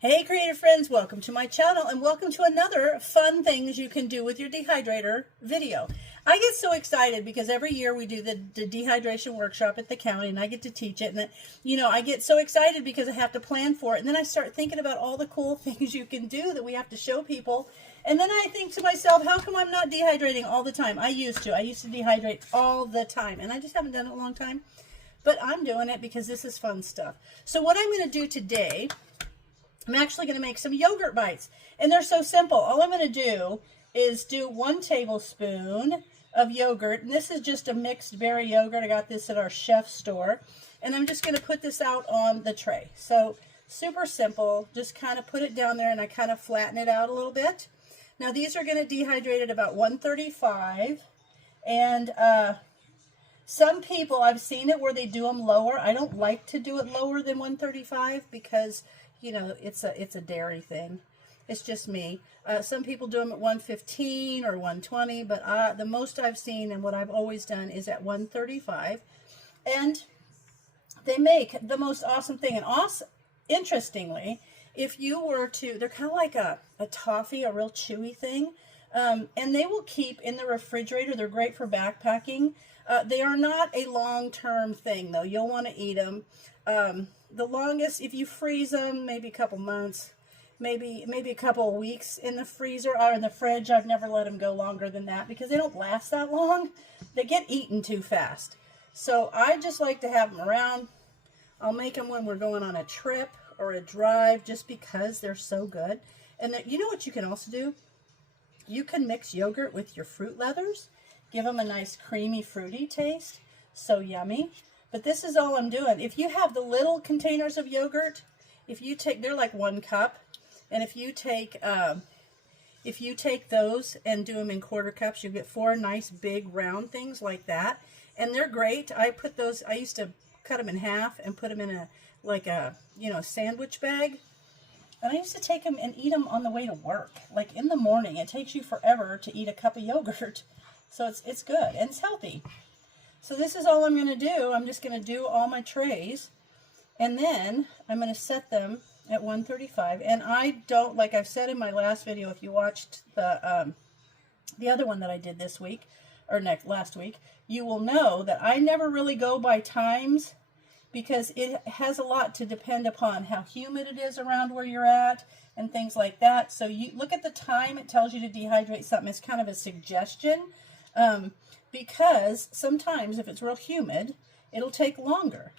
Hey creative friends, welcome to my channel and welcome to another fun things you can do with your dehydrator video. I get so excited because every year we do the dehydration workshop at the county and I get to teach it, and I get so excited because I have to plan for it, and then I start thinking about all the cool things you can do that we have to show people, and then I think to myself, how come I'm not dehydrating all the time? I used to dehydrate all the time, and I just haven't done it in a long time, but I'm doing it because this is fun stuff. So what I'm going to do today, I'm actually going to make some yogurt bites, and they're so simple. All I'm going to do is do 1 tablespoon of yogurt, and this is just a mixed berry yogurt. I got this at our chef store, and I'm just going to put this out on the tray. So super simple, just kind of put it down there and I kind of flatten it out a little bit. Now these are going to dehydrate at about 135, and some people, I've seen it where they do them lower. I don't like to do it lower than 135 because it's a dairy thing. It's just me. Some people do them at 115 or 120, but the most I've seen and what I've always done is at 135. And they make the most awesome thing. And interestingly, if you were to, they're kind of like a toffee, a real chewy thing. And they will keep in the refrigerator. They're great for backpacking. They are not a long-term thing, though. You'll want to eat them. The longest, if you freeze them, maybe a couple months, maybe a couple of weeks in the freezer or in the fridge. I've never let them go longer than that because they don't last that long. They get eaten too fast. So I just like to have them around. I'll make them when we're going on a trip or a drive just because they're so good. And you know what you can also do? You can mix yogurt with your fruit leathers. Give them a nice creamy, fruity taste. So yummy. But this is all I'm doing. If you have the little containers of yogurt, they're like 1 cup, and if you take those and do them in quarter cups, you get 4 nice big round things like that, and they're great. I used to cut them in half and put them in a sandwich bag, and I used to take them and eat them on the way to work, like in the morning. It takes you forever to eat a cup of yogurt, so it's good and it's healthy. So this is all I'm going to do. I'm just going to do all my trays, and then I'm going to set them at 135. And I don't, like I've said in my last video, if you watched the other one that I did this week, or last week, you will know that I never really go by times because it has a lot to depend upon how humid it is around where you're at and things like that. So you look at the time it tells you to dehydrate something. It's kind of a suggestion. Because sometimes if it's real humid, it'll take longer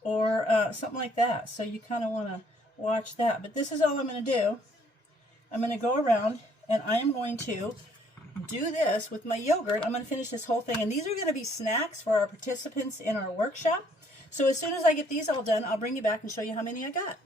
or something like that. So you kind of want to watch that. But this is all I'm going to do. I'm going to go around and I am going to do this with my yogurt. I'm going to finish this whole thing. And these are going to be snacks for our participants in our workshop. So as soon as I get these all done, I'll bring you back and show you how many I got.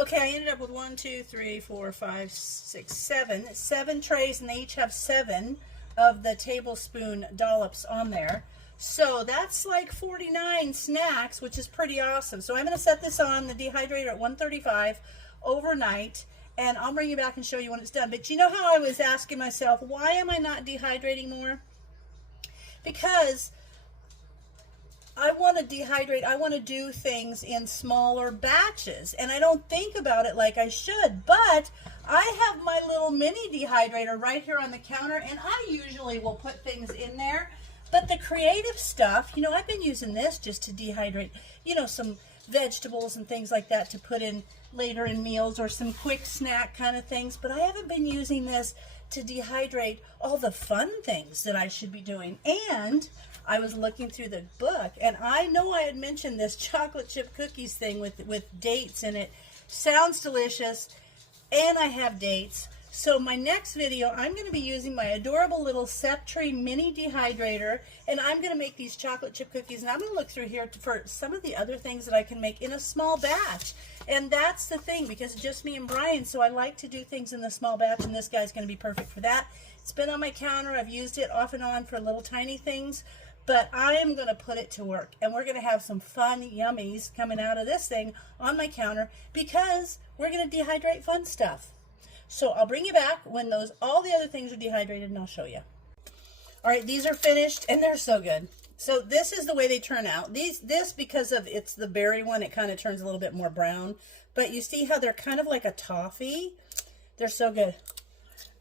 Okay, I ended up with 1, 2, 3, 4, 5, 6, 7. 7 trays, and they each have 7 of the tablespoon dollops on there. So that's like 49 snacks, which is pretty awesome. So I'm going to set this on the dehydrator at 135 overnight, and I'll bring you back and show you when it's done. But you know how I was asking myself, why am I not dehydrating more? Because I want to dehydrate, I want to do things in smaller batches, and I don't think about it like I should, but I have my little mini dehydrator right here on the counter, and I usually will put things in there, but the creative stuff, I've been using this just to dehydrate, some vegetables and things like that to put in later in meals or some quick snack kind of things, but I haven't been using this to dehydrate all the fun things that I should be doing. And I was looking through the book, and I know I had mentioned this chocolate chip cookies thing with dates in it. Sounds delicious, and I have dates. So my next video, I'm going to be using my adorable little Septree mini dehydrator, and I'm going to make these chocolate chip cookies, and I'm going to look through here for some of the other things that I can make in a small batch. And that's the thing, because it's just me and Brian, so I like to do things in the small batch, and this guy's going to be perfect for that. It's been on my counter. I've used it off and on for little tiny things. But I am going to put it to work, and we're going to have some fun yummies coming out of this thing on my counter because we're going to dehydrate fun stuff. So I'll bring you back when all the other things are dehydrated, and I'll show you. All right, these are finished, and they're so good. So this is the way they turn out. This, because of it's the berry one, it kind of turns a little bit more brown. but you see how they're kind of like a toffee? They're so good.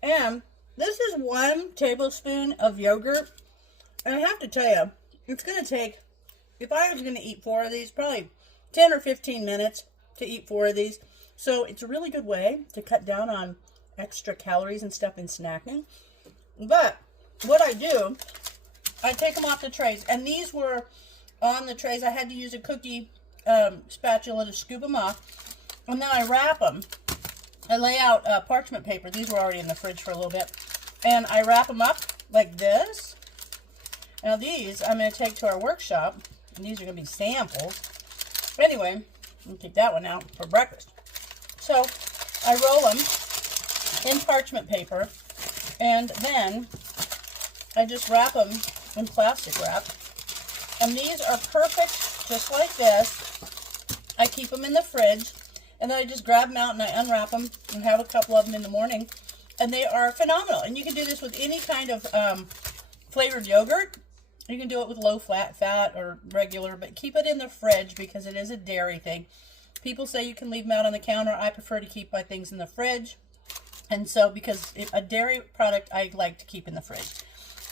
And this is 1 tablespoon of yogurt. And I have to tell you, it's going to take, if I was going to eat 4 of these, probably 10 or 15 minutes to eat 4 of these. So it's a really good way to cut down on extra calories and stuff in snacking. But what I do, I take them off the trays. And these were on the trays. I had to use a cookie spatula to scoop them off. And then I wrap them. I lay out parchment paper. These were already in the fridge for a little bit. And I wrap them up like this. Now these I'm going to take to our workshop. And these are going to be samples. Anyway, I'll take that one out for breakfast. So I roll them in parchment paper. And then I just wrap them in plastic wrap. And these are perfect just like this. I keep them in the fridge. And then I just grab them out and I unwrap them and have a couple of them in the morning. And they are phenomenal. And you can do this with any kind of flavored yogurt. You can do it with low fat or regular, but keep it in the fridge because it is a dairy thing. People say you can leave them out on the counter. I prefer to keep my things in the fridge. And so because a dairy product I like to keep in the fridge.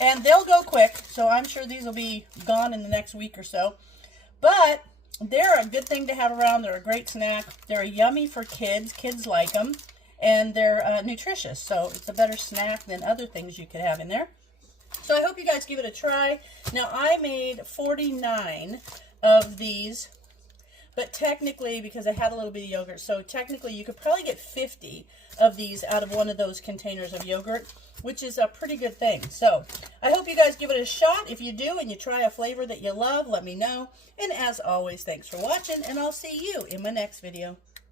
And they'll go quick, so I'm sure these will be gone in the next week or so. But they're a good thing to have around. They're a great snack. They're yummy for kids. Kids like them. And they're nutritious. So it's a better snack than other things you could have in there. So I hope you guys give it a try. Now I made 49 of these. But technically, because I had a little bit of yogurt, so technically you could probably get 50 of these out of one of those containers of yogurt, which is a pretty good thing. So I hope you guys give it a shot. If you do and you try a flavor that you love, let me know. And as always, thanks for watching, and I'll see you in my next video.